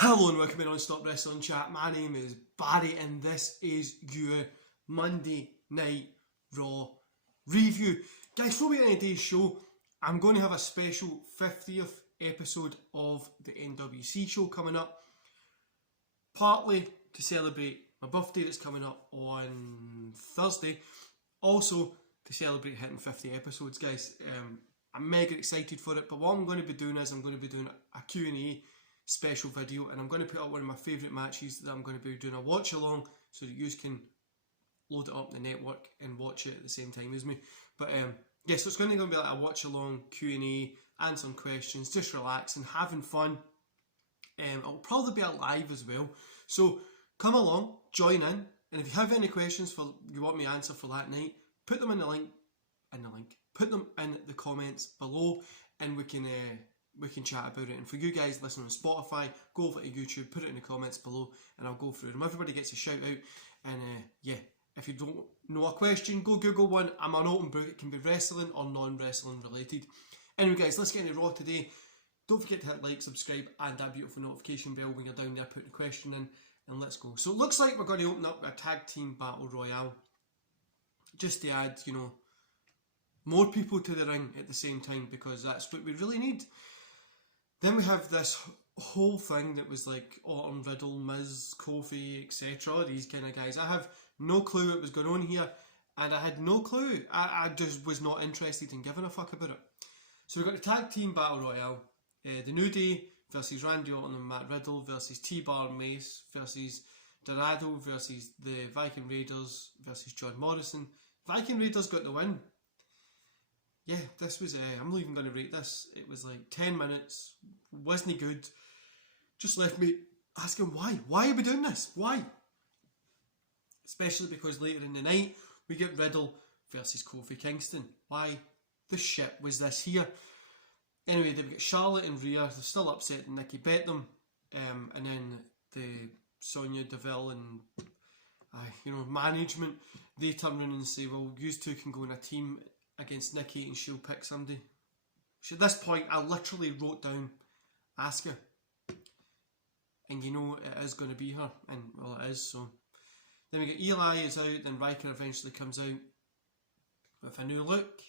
Hello and welcome to Non-Stop Wrestling Chat. My name is Barry and this is your Monday Night Raw review. Guys, before we get into today's show, I'm going to have a special 50th episode of the NWC show coming up. Partly to celebrate my birthday that's coming up on Thursday. Also to celebrate hitting 50 episodes, guys. I'm mega excited for it, but what I'm going to be doing is I'm going to be doing a Q&A special video, and I'm going to put up one of my favourite matches that I'm going to be doing a watch along so that you can load it up on the network and watch it at the same time as me. But yeah, so it's going to be like a watch along, Q&A, answering questions, just relaxing, having fun. It'll probably be a live as well, so come along, join in, and if you have any questions for you want me to answer for that night, put them in the link, put them in the comments below, and we can chat about it. And for you guys listening on Spotify, go over to YouTube, put it in the comments below, and I'll go through them. Everybody gets a shout out, and yeah, if you don't know a question, go Google one. I'm an open book. It can be wrestling or non-wrestling related. Anyway, guys, let's get into Raw today. Don't forget to hit like, subscribe, and that beautiful notification bell when you're down there putting a question in, and let's go. So it looks like we're going to open up a tag team battle royale, just to add, you know, more people to the ring at the same time, because that's what we really need. Then we have this whole thing that was like Orton, Riddle, Miz, Kofi, etc. These kind of guys. I have no clue what was going on here, and I had no clue. I just was not interested in giving a fuck about it. So we've got the tag team battle royale. The New Day versus Randy Orton and Matt Riddle versus T-Bar and Mace versus Dorado versus the Viking Raiders versus John Morrison. Viking Raiders got the win. Yeah, this was, I'm not even going to rate this. It was like 10 minutes, wasn't good. Just left me asking why. Why are we doing this? Why? Especially because later in the night, we get Riddle versus Kofi Kingston. Why the shit was this here? Anyway, they've got Charlotte and Rhea. They're still upset that Nikki bet them. And then the Sonya Deville and management, they turn around and say, well, you two can go in a team against Nikki and she'll pick somebody. So at this point, I literally wrote down Asuka. And you know it is going to be her. And well, it is, so. Then we get Eli is out, then Riker eventually comes out with a new look.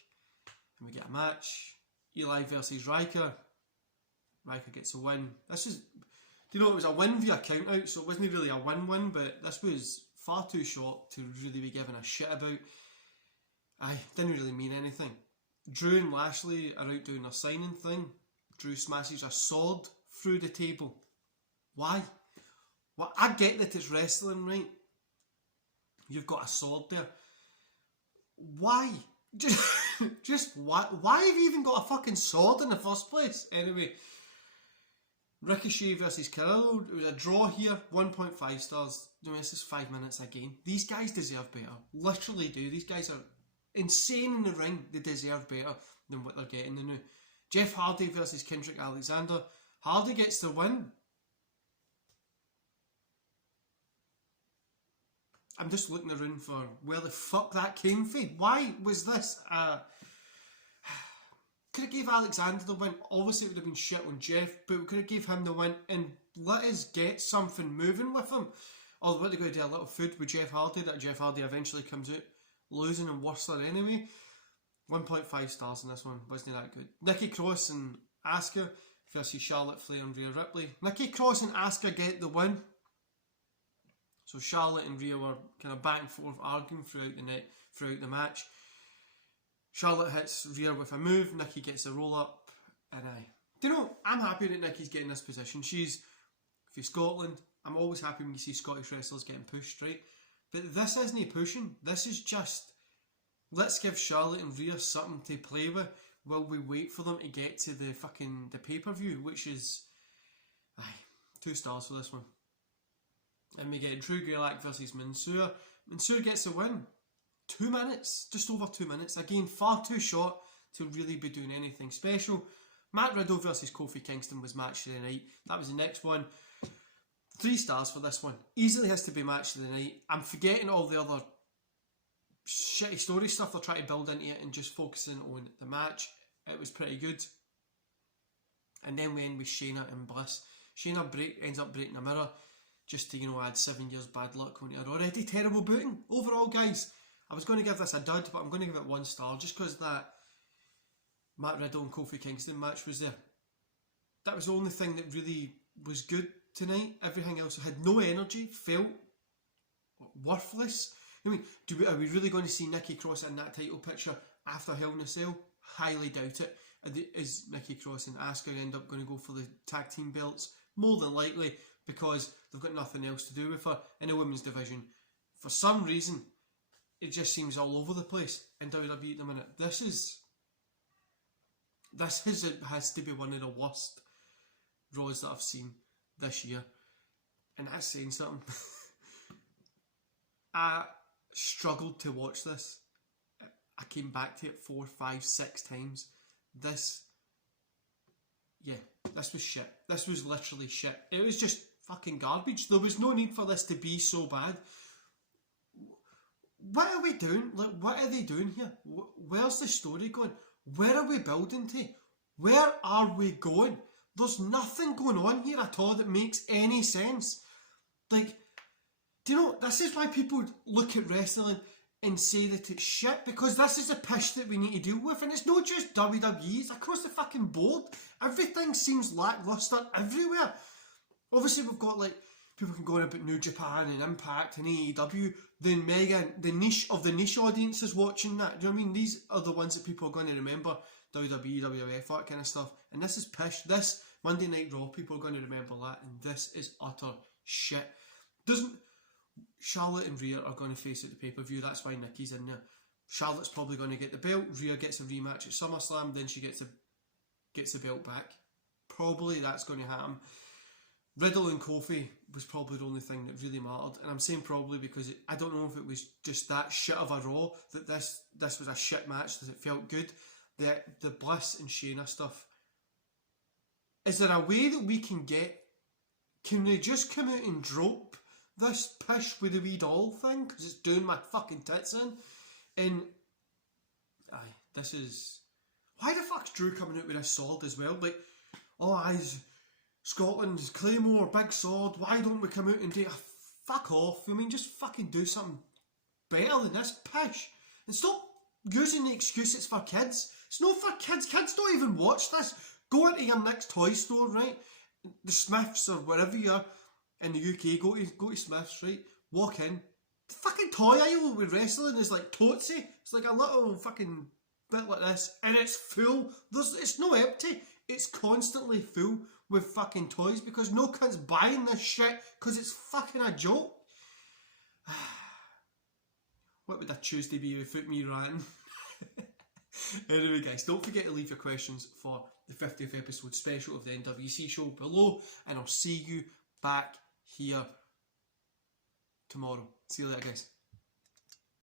And we get a match. Eli versus Riker. Riker gets a win. This is, do you know, it was a win via count out, so it wasn't really a win-win, but this was far too short to really be given a shit about. I didn't really mean anything. Drew and Lashley are out doing their signing thing. Drew smashes a sword through the table. Why? Well, I get that it's wrestling, right? You've got a sword there. Why? Just why? Why have you even got a fucking sword in the first place? Anyway, Ricochet versus Carrillo. It was a draw here. 1.5 stars. No, this is 5 minutes again. These guys deserve better. Literally do. These guys are insane in the ring. They deserve better than what they're getting now. Jeff Hardy versus Kendrick Alexander. Hardy gets the win. I'm just looking around for where the fuck that came from. Why was this? Could have gave Alexander the win. Obviously it would have been shit on Jeff, but we could have gave him the win and let us get something moving with him. Or what, they're going to do a little feud with Jeff Hardy, that Jeff Hardy eventually comes out losing and worse than anyway. 1.5 stars in this one. Wasn't that good. Nikki Cross and Asuka versus Charlotte Flair and Rhea Ripley. Nikki Cross and Asuka get the win. So Charlotte and Rhea were kind of back and forth arguing throughout the match. Charlotte hits Rhea with a move. Nikki gets a roll up. And I'm happy that Nikki's getting this position. She's from Scotland. I'm always happy when you see Scottish wrestlers getting pushed, right? But this isn't pushing. This is just, let's give Charlotte and Rhea something to play with while we wait for them to get to the pay-per-view, which is 2 stars for this one. And we get Drew Gulak versus Mansoor. Mansoor gets a win. 2 minutes, just over 2 minutes. Again, far too short to really be doing anything special. Matt Riddle versus Kofi Kingston was match of the night. That was the next one. 3 stars for this one. Easily has to be match of the night. I'm forgetting all the other shitty story stuff they're trying to build into it and just focusing on the match. It was pretty good. And then we end with Shayna and Bliss. Shayna ends up breaking a mirror just to, you know, add 7 years bad luck onto her already terrible booking. Overall, guys, I was going to give this a dud, but I'm going to give it 1 star just because that Matt Riddle and Kofi Kingston match was there. That was the only thing that really was good tonight. Everything else had no energy, felt worthless. I mean, are we really going to see Nikki Cross in that title picture after Hell in a Cell? Highly doubt it. Is Nikki Cross and Asuka end up going to go for the tag team belts? More than likely, because they've got nothing else to do with her in the women's division. For some reason, it just seems all over the place in WWE at the minute. This has to be one of the worst Raws that I've seen this year, and that's saying something. I struggled to watch this. I came back to it 4, 5, 6 times. This was shit. This was literally shit. It was just fucking garbage. There was no need for this to be so bad. What are we doing? Like, what are they doing here? Where's the story going? Where are we building to? Where are we going? There's nothing going on here at all that makes any sense. Like, do you know, this is why people look at wrestling and say that it's shit, because this is a pish that we need to deal with, and it's not just WWE, it's across the fucking board. Everything seems lacklustre everywhere. Obviously we've got, like, people can go on about New Japan and Impact and AEW, the niche of the niche audience is watching that. Do you know what I mean? These are the ones that people are going to remember. WWE, WWF, that kind of stuff. And this is pish. This Monday Night Raw, people are going to remember that, and this is utter shit. Charlotte and Rhea are going to face at the pay-per-view, that's why Nikki's in there. Charlotte's probably going to get the belt, Rhea gets a rematch at SummerSlam, then she gets the belt back. Probably that's going to happen. Riddle and Kofi was probably the only thing that really mattered, and I'm saying probably because I don't know if it was just that shit of a Raw, that this was a shit match, that it felt good. The Bliss and Shayna stuff, is there a way that we can they just come out and drop this pish with the wee doll thing, because it's doing my fucking tits in? And this is, why the fuck's Drew coming out with a sword as well? Like, Scotland's Claymore, big sword, why don't we come out and do it? Fuck off. I mean, just fucking do something better than this pish, and stop using the excuse it's for kids. It's not for kids. Kids don't even watch this. Go into your next toy store, right? The Smiths or wherever you are in the UK, go to Smiths, right? Walk in. The fucking toy aisle with wrestling is like Tootsie. It's like a little fucking bit like this, and it's full. It's not empty. It's constantly full with fucking toys, because no kid's buying this shit because it's fucking a joke. What would a Tuesday be without me ranting? Anyway, guys, don't forget to leave your questions for the 50th episode special of the NWC show below, and I'll see you back here tomorrow. See you later, guys.